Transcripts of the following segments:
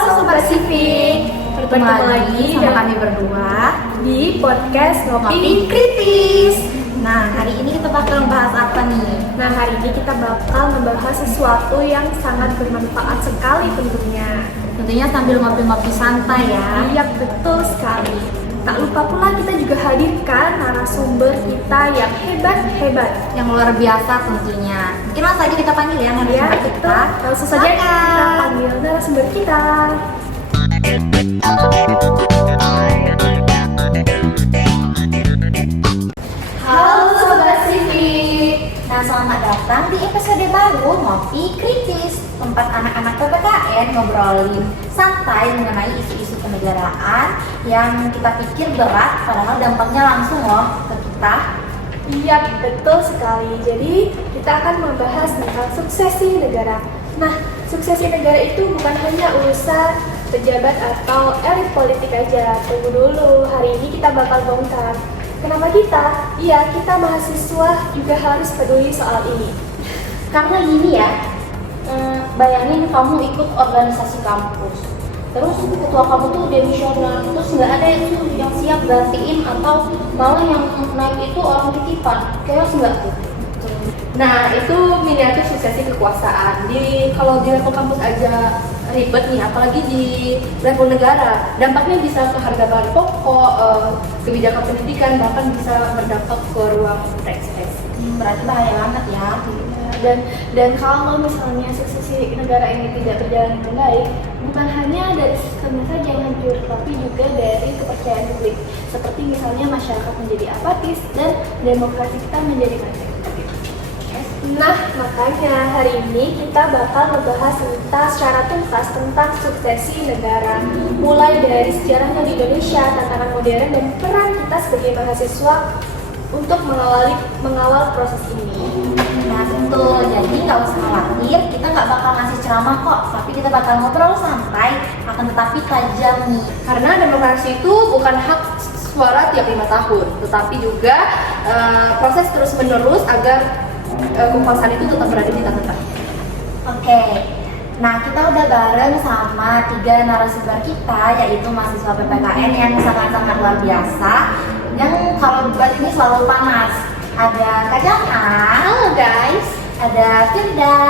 Sobat Civic, bertemu lagi sama kami berdua di podcast Ngopi Kritis. Nah, hari ini kita bakal membahas apa nih? Nah, hari ini kita bakal membahas sesuatu yang sangat bermanfaat sekali tentunya. Tentunya sambil ngopi-ngopi santai ya. Iya, betul sekali. Tak lupa pula kita juga hadirkan narasumber kita yang hebat-hebat, yang luar biasa tentunya. Mungkin langsung saja kita panggil ya narasumber kita. Langsung saja kita panggil narasumber kita. Halo Sobat Civic. Nah, selamat datang di episode baru Ngopi Kritis, tempat anak-anak PPKN ngobrolin santai mengenai isu-isu kenegaraan yang kita pikir berat, padahal dampaknya langsung loh ke kita. Iya, betul sekali. Jadi, kita akan membahas tentang suksesi negara. Nah, suksesi negara itu bukan hanya urusan pejabat atau elit politik aja. Tunggu dulu, hari ini kita bakal bongkar. Kenapa kita? Iya, kita mahasiswa juga harus peduli soal ini. Karena gini ya, bayangin kamu ikut organisasi kampus, terus ketua kamu tuh demisional, terus nggak ada yang siap gantiin atau malah yang naik itu orang titipan, chaos nggak tuh? Nah, itu miniatur suksesi kekuasaan. Kalau di level kampus aja ribet nih, apalagi di level negara, dampaknya bisa ke harga bahan pokok, kebijakan pendidikan, bahkan bisa berdampak ke ruang berekspresi. Berarti bahaya banget ya. Dan kalau misalnya suksesi negara ini tidak berjalan dengan baik, bukan hanya dari sistemnya saja yang hancur, tapi juga dari kepercayaan publik. Seperti misalnya masyarakat menjadi apatis dan demokrasi kita menjadi mati. Nah, makanya hari ini kita bakal membahas secara tuntas tentang suksesi negara, mulai dari sejarahnya di Indonesia, tantangan modern, dan peran kita sebagai mahasiswa untuk mengawal proses ini. Nah betul, jadi nggak usah khawatir, kita nggak bakal ngasih ceramah kok, tapi kita bakal ngobrol santai, akan tetapi tajam nih. Karena demokrasi itu bukan hak suara tiap 5 tahun, tetapi juga proses terus menerus agar kekuasaan itu tetap berada di tangan rakyat. Oke, nah kita udah bareng sama 3 narasumber kita, yaitu mahasiswa PPKN yang sangat-sangat luar biasa, yang kalau debat ini selalu panas. Ada Kak Jana, Halo guys, ada Firda,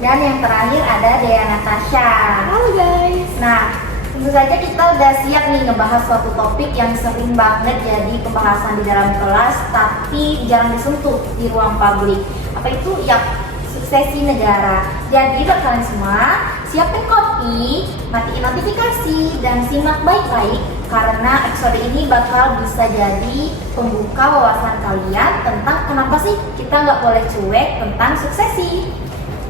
dan yang terakhir ada Dea Natasha. halo guys. Nah, tentu saja kita udah siap nih ngebahas suatu topik yang sering banget jadi pembahasan di dalam kelas, tapi jarang disentuh di ruang publik. Apa itu? Ya, suksesi negara. Jadi buat kalian semua, siapin kopi, matiin notifikasi, dan simak baik-baik, karena episode ini bakal bisa jadi pembuka wawasan kalian tentang kenapa sih kita nggak boleh cuek tentang suksesi.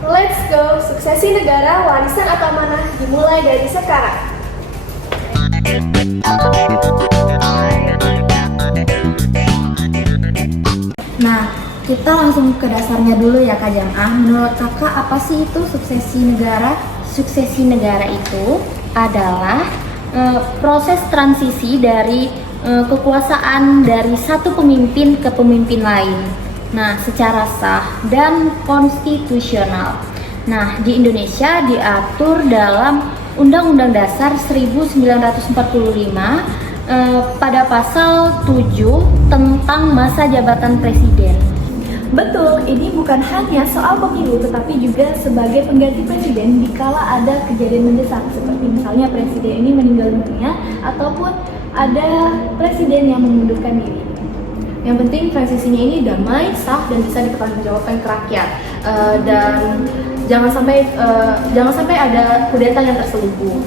Let's go, suksesi negara, warisan atau amanah dimulai dari sekarang. Nah, kita langsung ke dasarnya dulu ya Kak Jam'ah. Menurut kakak apa sih itu suksesi negara? Suksesi negara itu adalah proses transisi dari kekuasaan dari satu pemimpin ke pemimpin lain. Nah, secara sah dan konstitusional. Nah, di Indonesia diatur dalam Undang-Undang Dasar 1945 pada pasal 7 tentang masa jabatan presiden. Betul, ini bukan hanya soal pemilu, tetapi juga sebagai pengganti presiden dikala ada kejadian mendesak, seperti misalnya presiden ini meninggal dunia ataupun ada presiden yang mengundurkan diri. Yang penting transisinya ini damai, sah, dan bisa dipertanggungjawabkan ke rakyat. Dan jangan sampai ada kudeta yang terselubung.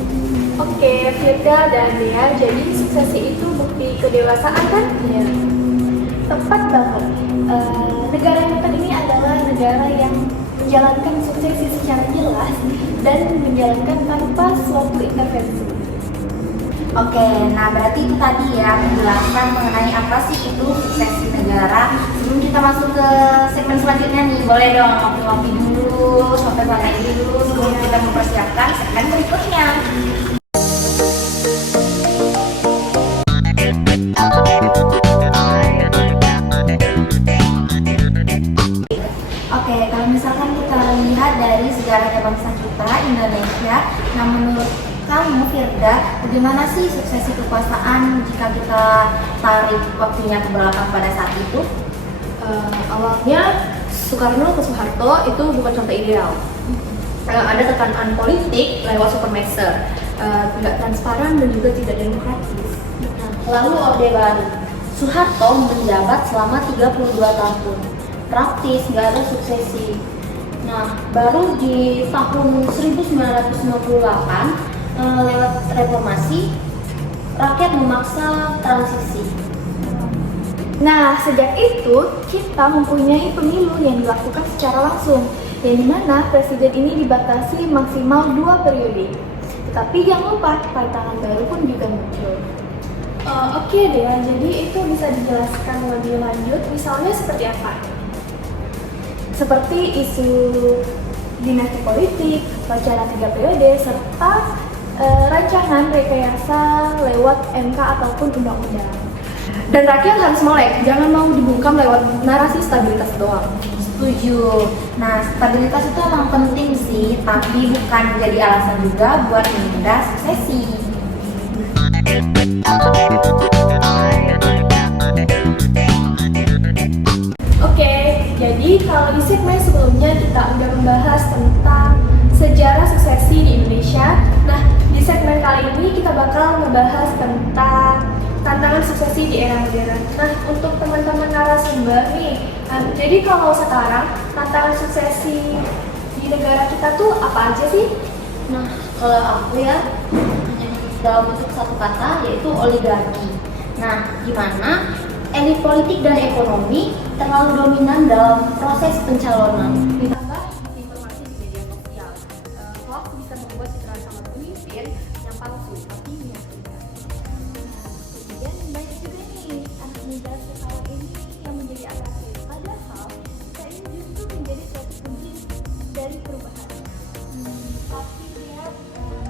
Oke, Firda dan Dea, jadi suksesi itu bukti kedewasaan kan? Iya. Tepat banget. Negara yang tepat ini adalah negara yang menjalankan suksesi secara jelas dan menjalankan tanpa suatu intervensi. Oke, nah berarti itu tadi ya penjelasan mengenai apa sih itu suksesi negara. Sebelum kita masuk ke segmen selanjutnya nih, boleh dong ngopi-ngopi dulu, santai-santai dulu sebelum kita mempersiapkan segmen berikutnya. Oke, kalau misalkan kita lihat dari sejarahnya bangsa kita, Indonesia, Nah, menurut kamu, Firda, bagaimana sih suksesi kekuasaan jika kita tarik waktunya ke belakang pada saat itu? Awalnya Soekarno ke Soeharto itu bukan contoh ideal. Ada tekanan politik lewat supermeasure, tidak transparan dan juga tidak demokratis. Lalu Orde Baru, Soeharto menjabat selama 32 tahun. Praktis, nggak ada suksesi. Nah, baru di tahun 1998 lewat reformasi, rakyat memaksa transisi. Nah, sejak itu kita mempunyai pemilu yang dilakukan secara langsung, yang dimana presiden ini dibatasi maksimal 2 periode. Tetapi jangan lupa, tantangan baru pun juga muncul. Oke deh, jadi itu bisa dijelaskan lebih lanjut, misalnya seperti apa? Seperti isu dinasti politik, wacana 3 periode, serta rancangan rekayasa lewat MK ataupun undang-undang. Dan rakyat harus melek, jangan mau dibungkam lewat narasi stabilitas doang. Setuju. Nah, stabilitas itu emang penting sih, tapi bukan jadi alasan juga buat menunda suksesi. Oke, jadi kalau di segmen sebelumnya kita udah membahas tentang sejarah suksesi di Indonesia. Nah, di segmen kali ini kita bakal ngebahas tentang tantangan suksesi di era modern. Nah, untuk teman-teman narasumber nih, jadi kalau sekarang tantangan suksesi di negara kita tuh apa aja sih? Nah, kalau aku ya, hanya dalam bentuk satu kata, yaitu oligarki. Nah, gimana elit politik dan ekonomi terlalu dominan dalam proses pencalonan. Ditambah informasi di media sosial, hoax bisa membuat citra sama pemimpin yang palsu, tapi meyakinkan. Kemudian banyak juga nih anak muda sekarang ini yang menjadi atraksi. Padahal kita ini justru menjadi suatu kunci dari perubahan. Tapi lihat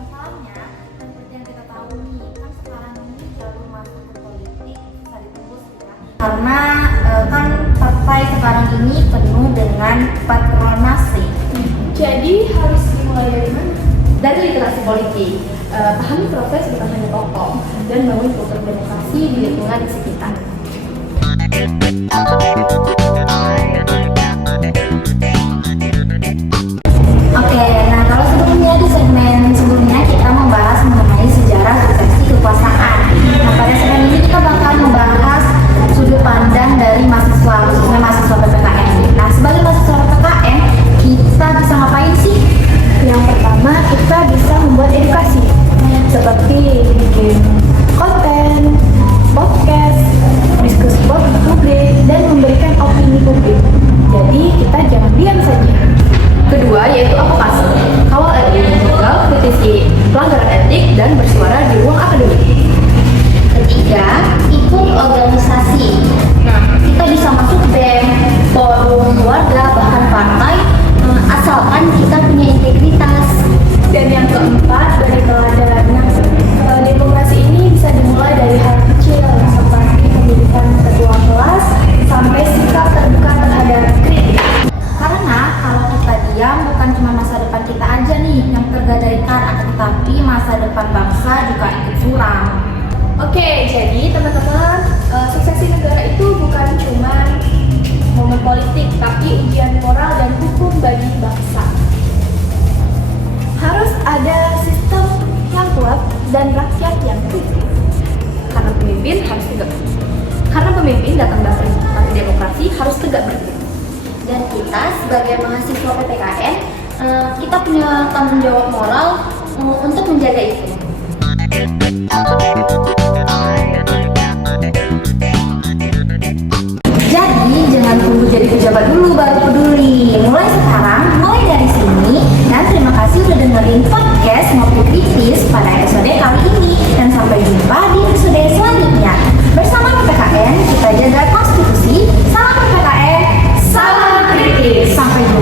masalahnya, seperti yang kita tahu nih, kan sekarang ini jalur masuk ke politik bisa ditembus ya. Karena kan partai sekarang ini penuh dengan patronase. Jadi harus dimulai dari mana? Dari literasi politik, pahami proses bukan hanya tokoh, dan bangun kultur demokrasi di lingkungan di sekitar. Oke, nah kalau sebelumnya di segmen sebelumnya kita membahas mengenai sejarah suksesi kekuasaan. Nah, pada segmen ini kita bakal membahas sudut pandang dari mahasiswa, khususnya mahasiswa PPKN. Nah, sebagai mahasiswa PPKN, kita bisa ngapain sih? Yang pertama, kita bisa membuat edukasi seperti bikin konten, podcast, diskusi publik, dan memberikan opini publik. Jadi kita jangan diam saja. Kedua yaitu advokasi, kawal etik, juga kritisi pelanggaran etik dan bersuara di ruang akademik. Ketiga, ikut organisasi. Nah, kita bisa masuk BEM, forum keluarga, bahkan partai, asalkan kita punya integritas. Dan yang keempat, dari teladan demokrasi ini bisa dimulai dari hal kecil seperti pendidikan ketua kelas sampai sikap terbuka terhadap kritik. Karena kalau kita diam, bukan cuma masa depan kita aja nih yang tergadaikan, akan tetapi masa depan bangsa juga ikut suram. Oke, jadi teman-teman, suksesi negara itu bukan cuma momen politik, tapi ujian moral dan hukum bagi bangsa. Harus ada sistem yang kuat dan rakyat yang kritis. Karena pemimpin datang dari demokrasi harus tegak berdiri. Dan kita sebagai mahasiswa PPKN, kita punya tanggung jawab moral untuk menjaga itu. Jadi jangan tunggu jadi pejabat dulu baru peduli. Mulai sekarang, mulai dari sini. Dan terima kasih udah dengerin podcast Ngopi Kritis pada episode kali ini. Dan sampai jumpa di episode selanjutnya. Bersama PPKN, kita jaga konstitusi. Salam PPKN, salam kritis. Sampai jumpa.